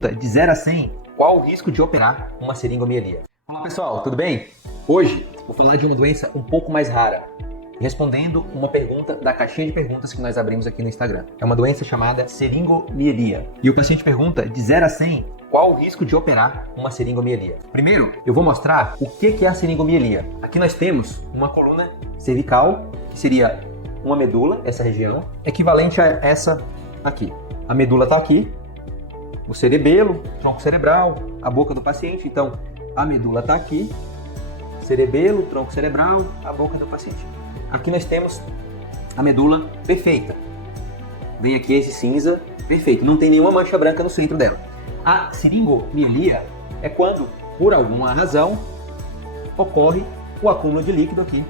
De 0 a 100, qual o risco de operar uma seringomiyelia? Olá pessoal, tudo bem? Hoje vou falar de uma doença um pouco mais rara, respondendo uma pergunta da caixinha de perguntas que nós abrimos aqui no Instagram. É uma doença chamada seringomiyelia. E o paciente pergunta, de 0 a 100, qual o risco de operar uma seringomiyelia? Primeiro, eu vou mostrar o que é a seringomiyelia. Aqui nós temos uma coluna cervical, que seria uma medula, essa região, equivalente a essa aqui. A medula está aqui, o cerebelo, tronco cerebral, a boca do paciente. Então, a medula está aqui, cerebelo, tronco cerebral, a boca do paciente. Aqui nós temos a medula perfeita. Vem aqui esse cinza perfeito, não tem nenhuma mancha branca no centro dela. A seringomiyelia é quando, por alguma razão, ocorre o acúmulo de líquido aqui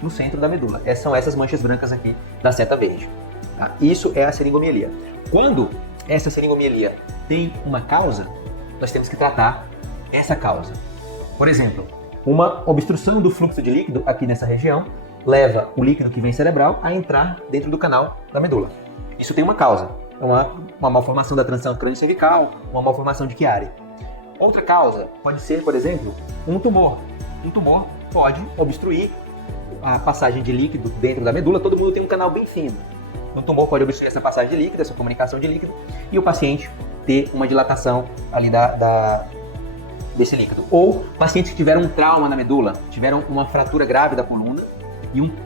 no centro da medula. São essas manchas brancas aqui da seta verde. Tá? Isso é a seringomiyelia. Quando essa seringomiyelia tem uma causa, nós temos que tratar essa causa. Por exemplo, uma obstrução do fluxo de líquido aqui nessa região leva o líquido que vem cerebral a entrar dentro do canal da medula. Isso tem uma causa, uma malformação da transição crânio-cervical, uma malformação de Chiari. Outra causa pode ser, por exemplo, um tumor. Um tumor pode obstruir a passagem de líquido dentro da medula. Todo mundo tem um canal bem fino. Um tumor pode obstruir essa passagem de líquido, essa comunicação de líquido, e o paciente ter uma dilatação ali desse líquido. Ou pacientes que tiveram um trauma na medula, tiveram uma fratura grave da coluna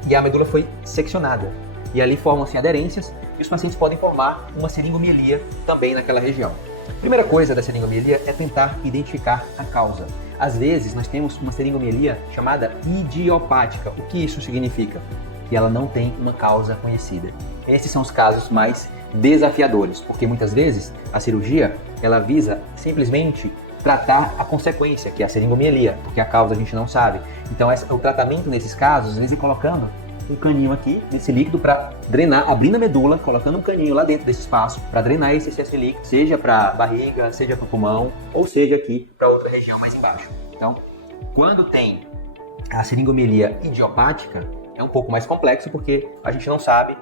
e a medula foi seccionada. E ali formam-se aderências e os pacientes podem formar uma seringomiyelia também naquela região. A primeira coisa da seringomiyelia é tentar identificar a causa. Às vezes nós temos uma seringomiyelia chamada idiopática. O que isso significa? Que ela não tem uma causa conhecida. Esses são os casos mais desafiadores, porque muitas vezes a cirurgia ela visa simplesmente tratar a consequência, que é a seringomiyelia, porque a causa a gente não sabe. Então o tratamento nesses casos, às vezes é colocando um caninho aqui, desse líquido, para drenar, abrindo a medula, colocando um caninho lá dentro desse espaço, para drenar esse excesso de líquido, seja para a barriga, seja para o pulmão, ou seja aqui para outra região mais embaixo. Então, quando tem a seringomiyelia idiopática, é um pouco mais complexo porque a gente não sabe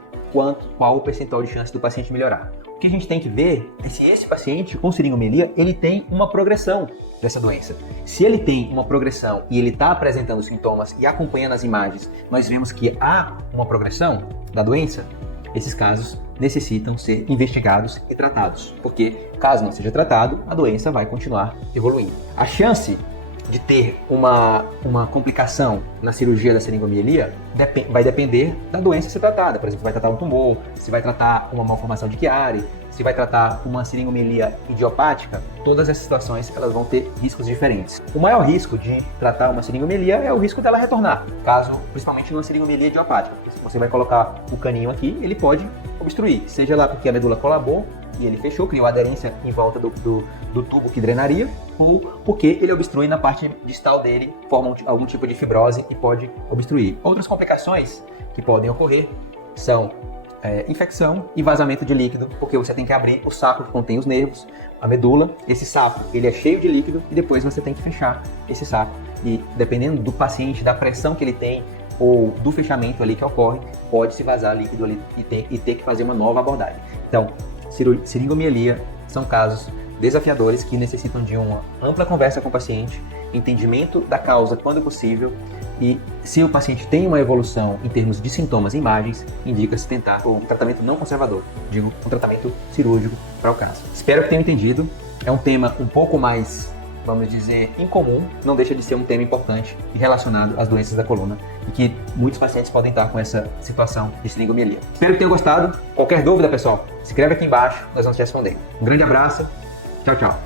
qual o percentual de chance do paciente melhorar. O que a gente tem que ver é se esse paciente com seringomiyelia ele tem uma progressão dessa doença. Se ele tem uma progressão e ele está apresentando sintomas e acompanhando as imagens, nós vemos que há uma progressão da doença, esses casos necessitam ser investigados e tratados, porque caso não seja tratado, a doença vai continuar evoluindo. A chance de ter uma complicação na cirurgia da seringomiyelia vai depender da doença a ser tratada. Por exemplo, se vai tratar um tumor, se vai tratar uma malformação de Chiari, se vai tratar uma seringomiyelia idiopática, todas essas situações elas vão ter riscos diferentes. O maior risco de tratar uma seringomiyelia é o risco dela retornar, caso, principalmente numa seringomiyelia idiopática. Se você vai colocar o caninho aqui, ele pode obstruir, seja lá porque a medula colabou e ele fechou, criou aderência em volta do tubo que drenaria, ou porque ele obstrui na parte distal dele, forma algum tipo de fibrose e pode obstruir. Outras complicações que podem ocorrer são infecção e vazamento de líquido, porque você tem que abrir o saco que contém os nervos, a medula. Esse saco ele é cheio de líquido e depois você tem que fechar esse saco. E dependendo do paciente, da pressão que ele tem, ou do fechamento ali que ocorre, pode se vazar líquido ali e ter que fazer uma nova abordagem. Então, seringomiyelia são casos desafiadores que necessitam de uma ampla conversa com o paciente, entendimento da causa quando possível, e se o paciente tem uma evolução em termos de sintomas e imagens, indica-se tentar um tratamento não conservador, digo, um tratamento cirúrgico para o caso. Espero que tenham entendido. É um tema um pouco mais, vamos dizer, incomum, não deixa de ser um tema importante e relacionado às doenças da coluna e que muitos pacientes podem estar com essa situação de seringomiyelia. Espero que tenham gostado. Qualquer dúvida, pessoal, escreve aqui embaixo, nós vamos te responder. Um grande abraço, tchau, tchau.